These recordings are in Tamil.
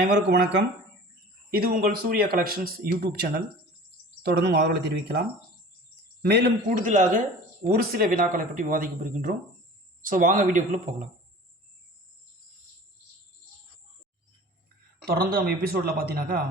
அனைவருக்கும் வணக்கம். இது உங்கள் சூர்யா கலெக்ஷன்ஸ் யூடியூப் சேனல். தொடர்ந்து ஆதரவு ஆதரவை தெரிவிக்கலாம். மேலும் கூடுதலாக ஒரு சில வினாக்களை பற்றி விவாதிக்கப்படுகின்றோம் ஸோ வாங்க வீடியோக்குள்ளே போகலாம். தொடர்ந்து நம்ம எபிசோடில் பார்த்தீங்கன்னாக்கா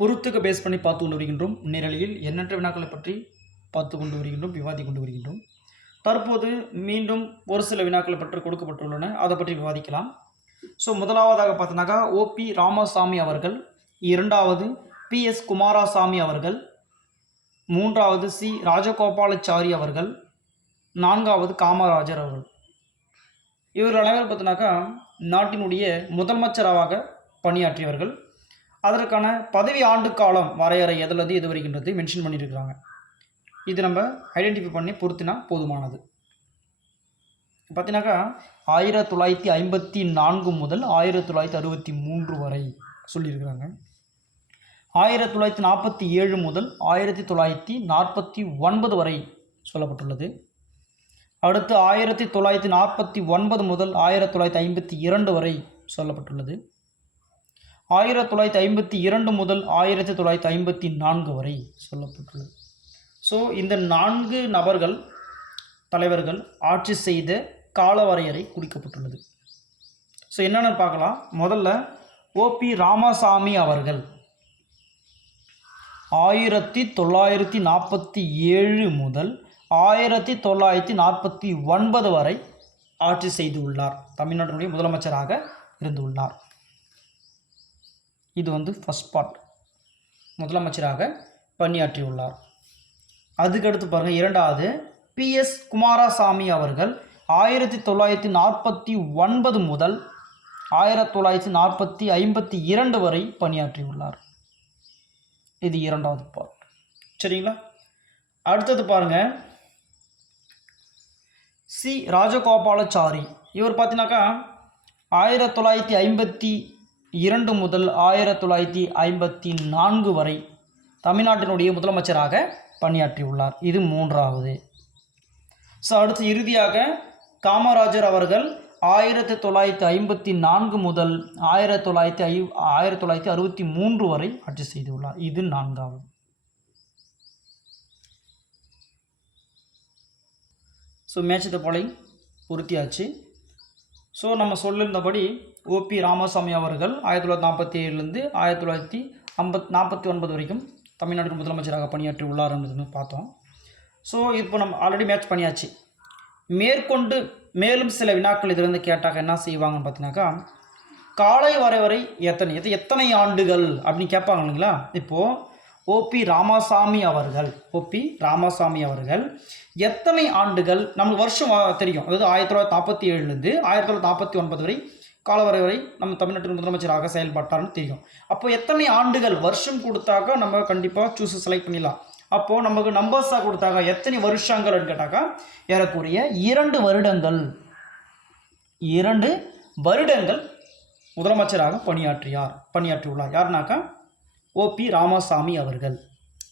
பொருத்துக்கு பேஸ் பண்ணி பார்த்து கொண்டு வருகின்றோம். நேரலையில் எண்ணற்ற வினாக்களை பற்றி பார்த்து கொண்டு வருகின்றோம் விவாதி கொண்டு வருகின்றோம். தற்போது மீண்டும் ஒரு சில வினாக்களை பற்றி கொடுக்கப்பட்டுள்ளன. அதை பற்றி விவாதிக்கலாம். ஸோ முதலாவதாக பார்த்தோன்னாக்கா ஓபி ராமசாமி அவர்கள் இரண்டாவது பி எஸ் குமாரசாமி அவர்கள் மூன்றாவது சி ராஜகோபாலாச்சாரி அவர்கள் நான்காவது காமராஜர் அவர்கள். இவர்கள் அனைவரும் பார்த்தோன்னாக்கா நாட்டினுடைய முதலமைச்சராக பணியாற்றியவர்கள். அதற்கான பதவி ஆண்டு காலம் வரையறை எதில் எது வருகின்றது மென்ஷன் பண்ணியிருக்கிறாங்க. இது நம்ம ஐடென்டிஃபை பண்ணி பொருத்தினா போதுமானது. பார்த்தீங்கன்னாக்கா ஆயிரத்தி தொள்ளாயிரத்தி ஐம்பத்தி நான்கு முதல் ஆயிரத்தி தொள்ளாயிரத்தி அறுபத்தி மூன்று வரை சொல்லியிருக்கிறாங்க. ஆயிரத்தி தொள்ளாயிரத்தி நாற்பத்தி ஏழு முதல் ஆயிரத்தி தொள்ளாயிரத்தி நாற்பத்தி ஒன்பது வரை சொல்லப்பட்டுள்ளது. அடுத்து ஆயிரத்தி தொள்ளாயிரத்தி நாற்பத்தி ஒன்பது முதல் ஆயிரத்தி தொள்ளாயிரத்தி ஐம்பத்தி இரண்டு வரை சொல்லப்பட்டுள்ளது. ஆயிரத்தி தொள்ளாயிரத்தி ஐம்பத்தி இரண்டு முதல் ஆயிரத்தி தொள்ளாயிரத்தி ஐம்பத்தி நான்கு வரை சொல்லப்பட்டுள்ளது. ஸோ இந்த நான்கு நபர்கள் தலைவர்கள் ஆட்சி செய்த கால வரையறை குறிக்கப்பட்டுள்ளது. ஸோ என்னென்னு பார்க்கலாம். முதல்ல ஓபி ராமசாமி அவர்கள் ஆயிரத்தி தொள்ளாயிரத்தி நாற்பத்தி ஏழு முதல் ஆயிரத்தி தொள்ளாயிரத்தி நாற்பத்தி ஒன்பது வரை ஆட்சி செய்துள்ளார் தமிழ்நாட்டினுடைய முதலமைச்சராக இருந்துள்ளார் இது வந்து ஃபஸ்ட் பார்ட் முதலமைச்சராக பணியாற்றியுள்ளார். அதுக்கடுத்து பாருங்கள் இரண்டாவது பி எஸ் குமாரசாமி அவர்கள் ஆயிரத்தி தொள்ளாயிரத்தி நாற்பத்தி ஒன்பது முதல் ஆயிரத்தி தொள்ளாயிரத்தி நாற்பத்தி ஐம்பத்தி இரண்டு வரை பணியாற்றியுள்ளார். இது இரண்டாவது பார்ட் சரிங்களா? அடுத்தது பாருங்க. சி. ராஜகோபாலாச்சாரி. இவர் பார்த்தீங்கன்னாக்கா ஆயிரத்தி தொள்ளாயிரத்தி ஐம்பத்தி இரண்டு முதல் ஆயிரத்தி தொள்ளாயிரத்தி ஐம்பத்தி நான்கு வரை தமிழ்நாட்டினுடைய முதலமைச்சராக பணியாற்றியுள்ளார். இது மூன்றாவது. ஸோ அடுத்து இறுதியாக காமராஜர் அவர்கள் ஆயிரத்தி தொள்ளாயிரத்தி ஐம்பத்தி நான்கு முதல் ஆயிரத்தி தொள்ளாயிரத்தி ஐ ஆயிரத்தி தொள்ளாயிரத்தி அறுபத்தி மூன்று வரை ஆட்சி செய்துள்ளார். இது நான்காவது. ஸோ மேட்சத்தை போலை பொருத்தியாச்சு. ஸோ நம்ம சொல்லியிருந்தபடி ஓபி ராமசாமி அவர்கள் ஆயிரத்தி தொள்ளாயிரத்தி நாற்பத்தி ஏழுலேருந்து ஆயிரத்தி தொள்ளாயிரத்தி ஐம்பத் நாற்பத்தி ஒன்பது வரைக்கும் தமிழ்நாட்டின் முதலமைச்சராக பணியாற்றி உள்ளார் என்பதுன்னு பார்த்தோம். ஸோ இப்போ நம்ம ஆல்ரெடி மேட்ச் பண்ணியாச்சு. மேற்கொண்டு மேலும் சில வினாக்கள் இதிலிருந்து கேட்டாக என்ன செய்வாங்கன்னு பார்த்தீங்கன்னாக்கா காலை வரை வரை எத்தனை எது எத்தனை ஆண்டுகள் அப்படின்னு கேட்பாங்க இல்லைங்களா? இப்போது ஓபி ராமசாமி அவர்கள் ஓபி ராமசாமி அவர்கள் எத்தனை ஆண்டுகள் நம்மளுக்கு வருஷம் தெரியும். அதாவது ஆயிரத்தி தொள்ளாயிரத்தி நாற்பத்தி ஏழுலேருந்து ஆயிரத்தி தொள்ளாயிரத்தி நாற்பத்தி ஒன்பது வரை காலவரை வரை நம்ம தமிழ்நாட்டின் முதலமைச்சராக செயல்பட்டார்னு தெரியும். அப்போ எத்தனை ஆண்டுகள் வருஷம் கொடுத்தாக்கா நம்ம கண்டிப்பாக சூஸ் செலக்ட் பண்ணிடலாம். அப்போது நமக்கு நம்பர்ஸாக கொடுத்தாங்க எத்தனை வருஷங்கள்னு கேட்டாக்கா ஏறக்குரிய இரண்டு வருடங்கள் இரண்டு வருடங்கள் முதலமைச்சராக பணியாற்றியார் பணியாற்றியுள்ளார். யாருனாக்கா ஓபி ராமசாமி அவர்கள்.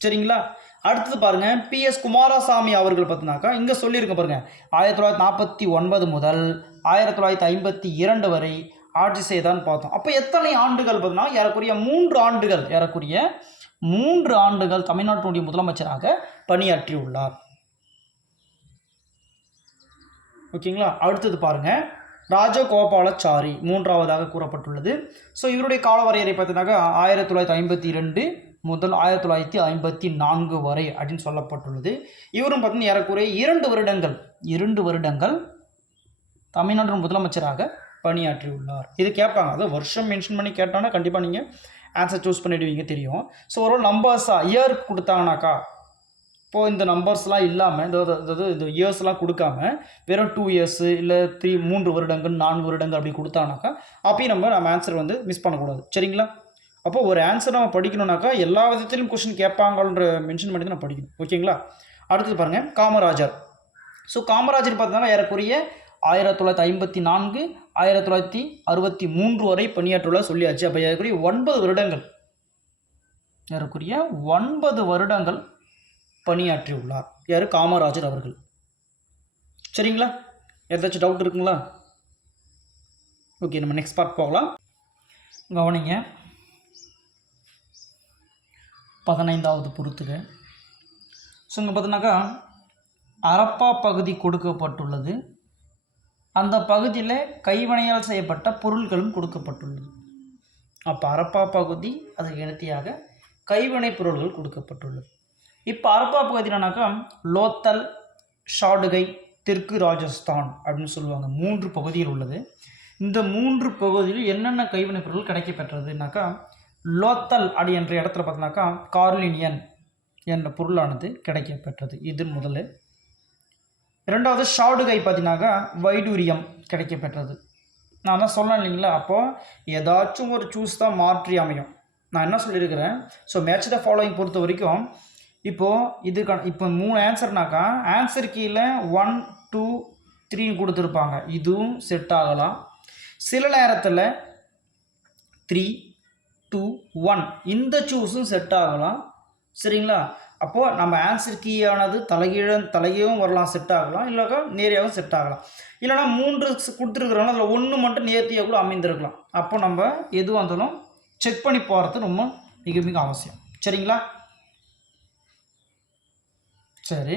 சரிங்களா? அடுத்தது பாருங்க பி. எஸ். குமாரசாமி அவர்கள் பார்த்தினாக்கா இங்கே சொல்லியிருக்க பாருங்க. ஆயிரத்தி தொள்ளாயிரத்தி நாற்பத்தி ஒன்பது முதல் ஆயிரத்தி தொள்ளாயிரத்தி ஐம்பத்தி இரண்டு வரை ஆட்சி செய்தான்னு பார்த்தோம். அப்போ எத்தனை ஆண்டுகள் பார்த்தீங்கன்னா ஏறக்குரிய மூன்று ஆண்டுகள் ஏறக்குரிய மூன்று ஆண்டுகள் தமிழ்நாட்டினுடைய முதலமைச்சராக பணியாற்றியுள்ளார். ஓகேங்களா? அடுத்தது பாருங்க ராஜகோபாலச்சாரி மூன்றாவதாக கூறப்பட்டுள்ளது. ஸோ இவருடைய காலவரையறை பார்த்தீங்கன்னாக்கா ஆயிரத்தி தொள்ளாயிரத்தி ஐம்பத்தி ரெண்டு முதல் ஆயிரத்தி தொள்ளாயிரத்தி ஐம்பத்தி நான்கு வரை அப்படின்னு சொல்லப்பட்டுள்ளது. இவரும் பார்த்தீங்கன்னா ஏறக்குறைய இரண்டு வருடங்கள் இரண்டு வருடங்கள் தமிழ்நாட்டின் முதலமைச்சராக பணியாற்றியுள்ளார். இது கேட்பாங்க. அதாவது வருஷம் மென்ஷன் பண்ணி கேட்டோன்னா கண்டிப்பாக நீங்கள் ஆன்சர் சூஸ் பண்ணிடுவீங்க தெரியும். ஸோ ஒரு நம்பர்ஸாக இயர் கொடுத்தாங்கனாக்கா இப்போது இந்த நம்பர்ஸ்லாம் இல்லாமல் இந்த அதாவது இந்த இயர்ஸ்லாம் கொடுக்காம வெறும் டூ இயர்ஸு இல்லை த்ரீ மூன்று வருடங்கள் நான்கு வருடங்கள் அப்படி கொடுத்தானாக்கா அப்பயும் நம்ம நம்ம ஆன்சர் வந்து மிஸ் பண்ணக்கூடாது. சரிங்களா? அப்போ ஒரு ஆன்சர் நம்ம படிக்கணும்னாக்கா எல்லா விதத்திலும் கொஷின் கேட்பாங்கன்ற மென்ஷன் பண்ணி தான் படிக்கணும். ஓகேங்களா? அடுத்தது பாருங்கள் காமராஜர். ஸோ காமராஜர் பார்த்தீங்கன்னா ஏறக்குறைய ஆயிரத்தி தொள்ளாயிரத்தி ஐம்பத்தி நான்கு ஆயிரத்தி தொள்ளாயிரத்தி அறுபத்தி மூன்று வரை பணியாற்றுள்ள சொல்லியாச்சு. அப்போ ஏறக்குறைய ஒன்பது வருடங்கள் ஏறக்குறைய ஒன்பது வருடங்கள் பணியாற்றியுள்ளார். யார்? காமராஜர் அவர்கள். சரிங்களா? ஏதாச்சும் டவுட் இருக்குங்களா? ஓகே நம்ம நெக்ஸ்ட் பார்ட் போகலாம். கவனிங்க. பதினைந்தாவது பொறுத்துக ஸோ இங்கே பார்த்தீங்கன்னாக்கா அரப்பா பகுதி கொடுக்கப்பட்டுள்ளது. அந்த பகுதியில் கைவினையால் செய்யப்பட்ட பொருட்களும் கொடுக்கப்பட்டுள்ளது. அப்போ அரப்பா பகுதி அதுக்கு இணைத்தியாக கைவினை பொருள்கள் கொடுக்கப்பட்டுள்ளது. இப்போ அரப்பா பகுதி என்னன்னாக்கா லோத்தல் ஷாடுகை தெற்கு ராஜஸ்தான் அப்படின்னு சொல்லுவாங்க. மூன்று பகுதியில் உள்ளது. இந்த மூன்று பகுதியில் என்னென்ன கைவினைப் பொருள் கிடைக்கப்பெற்றதுனாக்கா லோத்தல் அடி என்ற இடத்துல பார்த்தோன்னாக்கா கார்லினியன் என்ற பொருளானது கிடைக்கப்பெற்றது. இது முதல்ல இரண்டாவது ஷாடுகை பார்த்தீங்கன்னாக்கா வைடூரியம் கிடைக்கப்பெற்றது. நான் தான் சொன்னேன் இல்லைங்களா? அப்போது ஏதாச்சும் ஒரு சூஸ் தான் மாற்றி அமையும். நான் என்ன சொல்லியிருக்கிறேன்? ஸோ மேட்ச் த ஃபாலோயிங் பொறுத்த வரைக்கும் இப்போது இதுக்கான இப்போ மூணு ஆன்சர்னாக்கா ஆன்சர் கீழே ஒன் டூ த்ரீன்னு கொடுத்துருப்பாங்க. இதுவும் செட் ஆகலாம். சில நேரத்தில் த்ரீ டூ ஒன் இந்த சூஸும் செட் ஆகலாம். சரிங்களா? அப்போது நம்ம ஆன்சர் கீயானது தலைகீழ தலையும் வரலாம் செட் ஆகலாம். இல்லைக்கா நேரியாகவும் செட் ஆகலாம். இல்லைனா மூன்று கொடுத்துருக்குறோம்ல அதில் ஒன்று மட்டும் நேர்த்தியாக கூட அமைந்திருக்கலாம். அப்போ நம்ம எதுவாக இருந்தாலும் செக் பண்ணி போகிறது ரொம்ப மிக மிக அவசியம். சரிங்களா? சரி.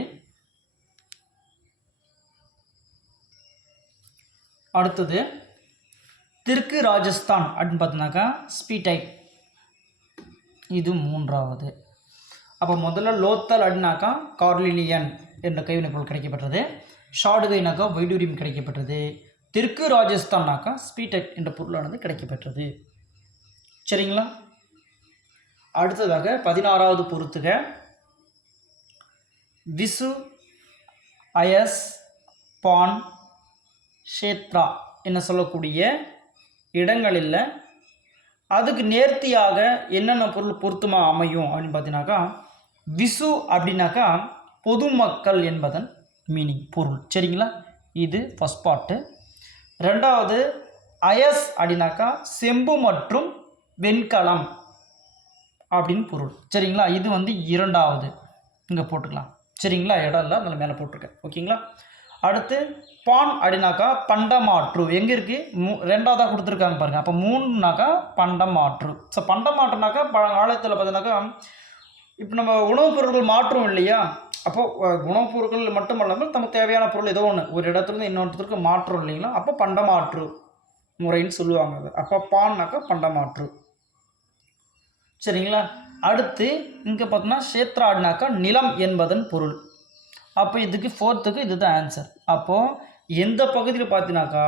அடுத்தது தெற்கு ராஜஸ்தான் அப்படின்னு பார்த்தோன்னாக்கா ஸ்பீடைப் இது மூன்றாவது. அப்போ முதல்ல லோத்தல் அப்படின்னாக்கா கார்லினியன் என்ற கைவினைப் பொருள் கிடைக்கப்பட்டது ஷாடுகைனாக்கா வைடூரியம் கிடைக்கப்பட்டது தெற்கு ராஜஸ்தான்னாக்கா ஸ்பீடெக் என்ற பொருளானது கிடைக்கப்பெற்றது. சரிங்களா? அடுத்ததாக பதினாறாவது பொறுத்துக. விசு அயஸ் பான் ஷேத்ரா என்ன சொல்லக்கூடிய இடங்களில் அதுக்கு நேர்த்தியாக என்னென்ன பொருள் பொருத்தமாக அமையும் அப்படின்னு பார்த்தீங்கன்னாக்கா விசு அப்படின்னாக்கா பொதுமக்கள் என்பதன் மீனிங் பொருள். சரிங்களா? இது ஃபஸ்ட் பார்ட்டு ரெண்டாவது அயஸ் அப்படின்னாக்கா செம்பு மற்றும் வெண்கலம் அப்படின்னு பொருள். சரிங்களா? இது வந்து இரண்டாவது. இங்கே போட்டுக்கலாம். சரிங்களா? இடம் இல்லை அதில் மேலே போட்டிருக்கேன். ஓகேங்களா? அடுத்து பான் அப்படின்னாக்கா பண்டமாற்று. எங்கே இருக்குது மூ ரெண்டாவதாக கொடுத்துருக்காங்க பாருங்கள் அப்போ மூணுனாக்கா பண்டமாற்று. ஸோ பண்டமாற்றுனாக்கா பழங்காலத்தில் பார்த்தீங்கன்னாக்கா இப்போ நம்ம உணவுப் பொருட்கள் மாற்றும் இல்லையா? அப்போது உணவுப் பொருட்கள் மட்டும் இல்லாமல் நமக்கு தேவையான பொருள் ஏதோ ஒன்று ஒரு இடத்துலேருந்து இன்னொருத்தருக்கு மாற்றம் இல்லைங்களா? அப்போ பண்டமாற்று முறைன்னு சொல்லுவாங்க அது. அப்போ பான்னாக்கா பண்டமாற்று. சரிங்களா? அடுத்து இங்கே பார்த்தோம்னா ஷேத்ராடினாக்கா நிலம் என்பதன் பொருள். அப்போ இதுக்கு ஃபோர்த்துக்கு இதுதான் ஆன்சர் அப்போது எந்த பகுதியில் பார்த்தீங்கன்னாக்கா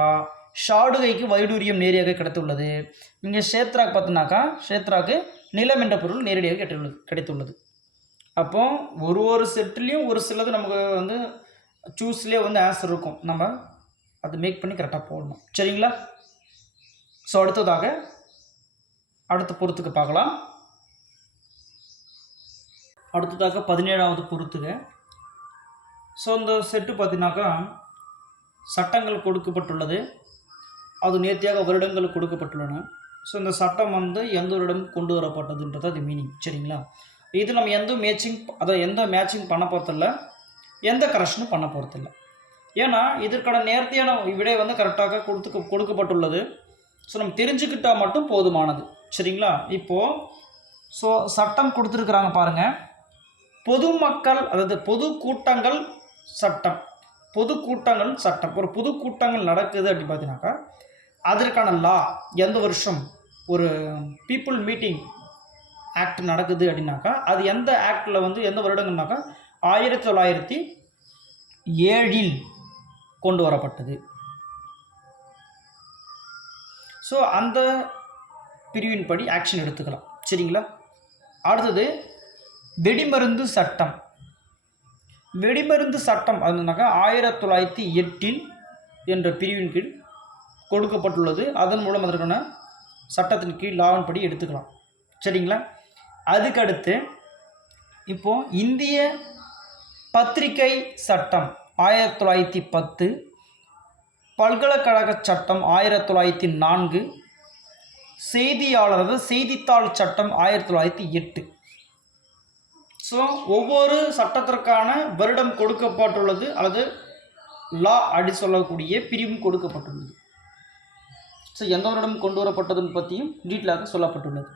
ஷாடுகைக்கு வைடூரியம் நேரடியாக கிடைத்துள்ளது. இங்கே ஷேத்ராக்கு பார்த்தீங்கன்னாக்கா ஷேத்ராக்கு நிலம் என்ற பொருள் நேரடியாக கிடைத்துள்ளது கிடைத்துள்ளது. அப்போ ஒரு ஒரு செட்லேயும் ஒரு சிலது நமக்கு வந்து சூஸ்லேயே வந்து ஆன்சர் இருக்கும். நம்ம அது மேக் பண்ணி கரெக்டாக போடணும். சரிங்களா? ஸோ அடுத்ததாக அடுத்த பொறுத்துக்கு பார்க்கலாம். அடுத்ததாக பதினேழாவது பொறுத்துக்கு ஸோ இந்த செட்டு பார்த்தீங்கன்னாக்கா சட்டங்கள் கொடுக்கப்பட்டுள்ளது. அது நேர்த்தியாக வருடங்கள் கொடுக்கப்பட்டுள்ளன. ஸோ இந்த சட்டம் வந்து எந்த வருடம் கொண்டு வரப்பட்டதுன்றது அது மீனிங் சரிங்களா? இது நம்ம எந்த மேட்சிங் அதை எந்த மேட்சிங் பண்ண போகிறதில்ல எந்த கரெக்ஷனும் பண்ண போகிறதில்ல ஏன்னா இதற்கான நேர்த்தியான விடை வந்து கரெக்டாக கொடுத்து கொடுக்கப்பட்டுள்ளது. ஸோ நம்ம தெரிஞ்சுக்கிட்டால் மட்டும் போதுமானது. சரிங்களா? இப்போது ஸோ சட்டம் கொடுத்துருக்குறாங்க பாருங்கள் பொதுமக்கள் அதாவது பொது கூட்டங்கள் சட்டம். பொது கூட்டங்கள் சட்டம். ஒரு பொது கூட்டங்கள் நடக்குது அப்படின்னு பார்த்தீங்கன்னாக்கா அதற்கான லா எந்த வருஷம் ஒரு பீப்புள் மீட்டிங் ஆக்ட் நடக்குது அப்படின்னாக்கா அது எந்த ஆக்டில் வந்து எந்த வருடங்கள்னாக்கா ஆயிரத்தி தொள்ளாயிரத்தி ஏழில் கொண்டு வரப்பட்டது. ஸோ அந்த பிரிவின்படி ஆக்ஷன் எடுத்துக்கலாம். சரிங்களா? அடுத்தது வெடிமருந்து சட்டம். வெடிமருந்து சட்டம் அதுனாக்கா ஆயிரத்தி தொள்ளாயிரத்தி எட்டில் என்ற பிரிவின் கீழ் கொடுக்கப்பட்டுள்ளது. அதன் மூலம் அதற்கான சட்டத்தின் கீழ் லாவின் படி எடுத்துக்கலாம். சரிங்களா? அதுக்கடுத்து இப்போது இந்திய பத்திரிகை சட்டம் ஆயிரத்தி தொள்ளாயிரத்தி பத்து பல்கலைக்கழக சட்டம் ஆயிரத்தி தொள்ளாயிரத்தி நான்கு செய்தியாளர் செய்தித்தாள் சட்டம் ஆயிரத்தி தொள்ளாயிரத்தி எட்டு. ஸோ ஒவ்வொரு சட்டத்திற்கான வருடம் கொடுக்கப்பட்டுள்ளது அல்லது லா அடி சொல்லக்கூடிய பிரிவும் கொடுக்கப்பட்டுள்ளது. ஸோ எந்த வருடம் கொண்டு வரப்பட்டதுன்னு பற்றியும் டீட்டெயிலாக சொல்லப்பட்டுள்ளது.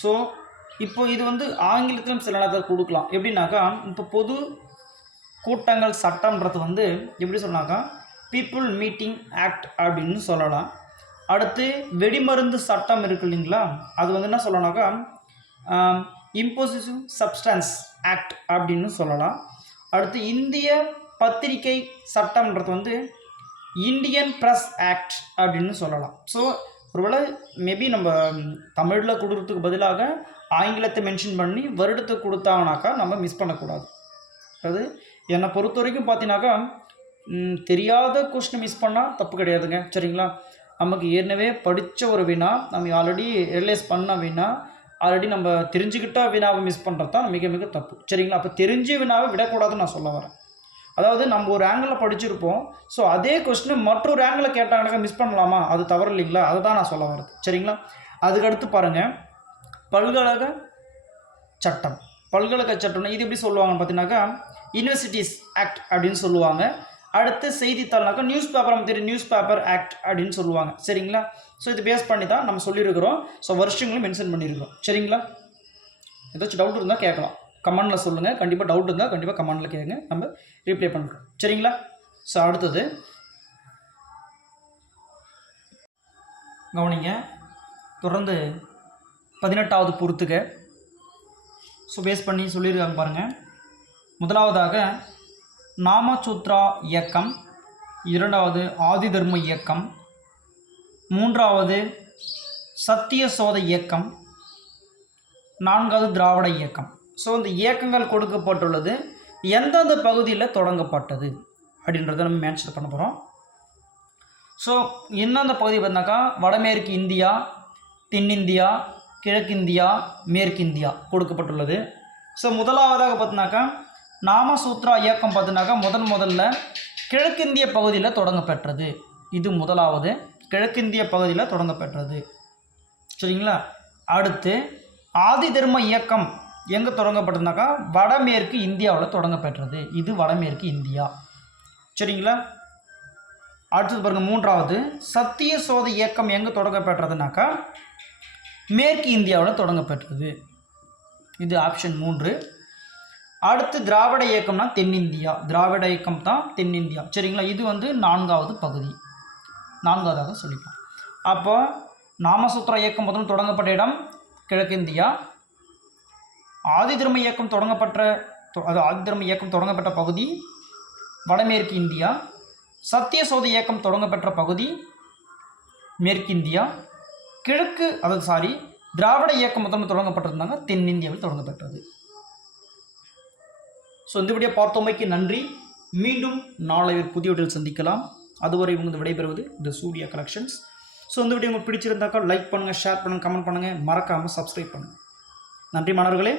ஸோ இப்போ இது வந்து ஆங்கிலத்திலும் சில நேரத்தில் கொடுக்கலாம். எப்படின்னாக்கா இப்போ பொது கூட்டங்கள் சட்டம்ன்றது வந்து எப்படி சொன்னாக்கா பீப்புள் மீட்டிங் ஆக்ட் அப்படின்னு சொல்லலாம். அடுத்து வெடிமருந்து சட்டம் இருக்கு இல்லைங்களா? அது வந்து என்ன சொல்லணாக்கா இம்போசிசிவ் சப்ஸ்டன்ஸ் ஆக்ட் அப்படின்னு சொல்லலாம். அடுத்து இந்திய பத்திரிகை சட்டம்ன்றது வந்து இந்தியன் ப்ரெஸ் ஆக்ட் அப்படின்னு சொல்லலாம். ஸோ ஒருவேளை மேபி நம்ம தமிழில் கொடுக்கறதுக்கு பதிலாக ஆங்கிலத்தை மென்ஷன் பண்ணி வருடத்தை கொடுத்தாங்கனாக்கா நம்ம மிஸ் பண்ணக்கூடாது. அது என்னை பொறுத்த வரைக்கும் பார்த்தீங்கன்னாக்கா தெரியாத கொஸ்டின் மிஸ் பண்ணால் தப்பு கிடையாதுங்க. சரிங்களா? நமக்கு ஏற்கனவே படித்த ஒரு வினா நம்ம ஆல்ரெடி ரியலைஸ் பண்ண வினா ஆல்ரெடி நம்ம தெரிஞ்சுக்கிட்ட வினாவை மிஸ் பண்ணுறது தான் மிக மிக தப்பு. சரிங்களா? அப்போ தெரிஞ்ச வினாவை விடக்கூடாதுன்னு நான் சொல்ல வரேன். அதாவது நம்ம ஒரு ஆங்கிளில் படிச்சிருப்போம். ஸோ அதே கொஸ்டினை மற்றொரு ஆங்கிளில் கேட்டாங்கனாக்கா மிஸ் பண்ணலாமா? அது தவறு இல்லைங்களா? அதை தான் நான் சொல்ல வரது சரிங்களா? அதுக்கடுத்து பாருங்கள் பல்கழக சட்டம். பல்கழக சட்டம்னா இது எப்படி சொல்லுவாங்கன்னு பார்த்தீங்கன்னாக்கா யூனிவர்சிட்டிஸ் ஆக்ட் அப்படின்னு சொல்லுவாங்க. அடுத்து செய்தித்தாள்னாக்கா நியூஸ் பேப்பர் நம்ம தெரியும் நியூஸ் பேப்பர் ஆக்ட் அப்படின்னு சொல்லுவாங்க. சரிங்களா? ஸோ இது பேஸ் பண்ணி தான் நம்ம சொல்லியிருக்கிறோம். ஸோ வருஷங்களும் மென்ஷன் பண்ணியிருக்கிறோம். சரிங்களா? ஏதாச்சும் டவுட் இருந்தால் கேட்கலாம். கமெண்டில் சொல்லுங்கள் கண்டிப்பாக டவுட் இருந்தால் கண்டிப்பாக கமெண்டில் கேளுங்க. நம்ம ரிப்ளை பண்ணுறோம் சரிங்களா? ஸோ அடுத்தது. கவனிங்க. தொடர்ந்து பதினெட்டாவது பொறுத்துக்க ஸோ பேஸ் பண்ணி சொல்லியிருக்காங்க பாருங்கள் முதலாவதாக நாமசூத்ரா இயக்கம் இரண்டாவது ஆதி தர்ம இயக்கம் மூன்றாவது சத்திய சோத இயக்கம் நான்காவது திராவிட இயக்கம். ஸோ இந்த இயக்கங்கள் கொடுக்கப்பட்டுள்ளது. எந்தெந்த பகுதியில் தொடங்கப்பட்டது அப்படின்றத நம்ம மேன்ஷன் பண்ண போகிறோம் ஸோ எந்தெந்த பகுதி பார்த்தாக்கா வடமேற்கு இந்தியா தென்னிந்தியா கிழக்கிந்தியா மேற்கிந்தியா கொடுக்கப்பட்டுள்ளது. ஸோ முதலாவதாக பார்த்தினாக்கா நாமசூத்ரா இயக்கம் பார்த்தினாக்கா முதன் முதல்ல கிழக்கிந்திய பகுதியில் தொடங்கப்பெற்றது இது முதலாவது கிழக்கிந்திய பகுதியில் தொடங்கப்பெற்றது சரிங்களா? அடுத்து ஆதி தர்ம இயக்கம் எங்கே தொடங்கப்பட்டதுனாக்கா வடமேற்கு இந்தியாவில் தொடங்கப்பெற்றது இது வடமேற்கு இந்தியா. சரிங்களா? அடுத்தது பாருங்கள் மூன்றாவது சத்திய சோத இயக்கம் எங்கே தொடங்கப்பெற்றதுனாக்கா மேற்கு இந்தியாவில் தொடங்கப்பெற்றது இது ஆப்ஷன் மூன்று. அடுத்து திராவிட இயக்கம்னா தென்னிந்தியா. திராவிட இயக்கம் தான் தென்னிந்தியா. சரிங்களா? இது வந்து நான்காவது பகுதி. நான்காவதாக சொல்லிப்போம் அப்போ நாமசூத்ரா இயக்கம் முதல் தொடங்கப்பட்ட இடம் கிழக்கிந்தியா. ஆதி திரும இயக்கம் தொடங்கப்பட்ட அது ஆதி திரும இயக்கம் தொடங்கப்பட்ட பகுதி வடமேற்கு இந்தியா. சத்தியசோத இயக்கம் தொடங்கப்பெற்ற பகுதி மேற்கிந்தியா. கிழக்கு அதாவது சாரி திராவிட இயக்கம் முதல்ல தொடங்கப்பட்டிருந்தாங்க தென்னிந்தியாவில் தொடங்கப்பட்டது ஸோ இந்த வீடியோ பார்த்தோமைக்கு நன்றி. மீண்டும் நாளை ஒரு புதிய வீட்டில் சந்திக்கலாம். அதுவரை உங்களுக்கு விடைபெறுவது இந்த சூர்யா கலெக்ஷன்ஸ் ஸோ இந்த வீடியோ உங்களுக்கு பிடிச்சிருந்தாக்கா லைக் பண்ணுங்கள் ஷேர் பண்ணுங்கள் கமெண்ட் பண்ணுங்கள் மறக்காமல் சப்ஸ்கிரைப் பண்ணுங்கள் நன்றி மாணவர்களே.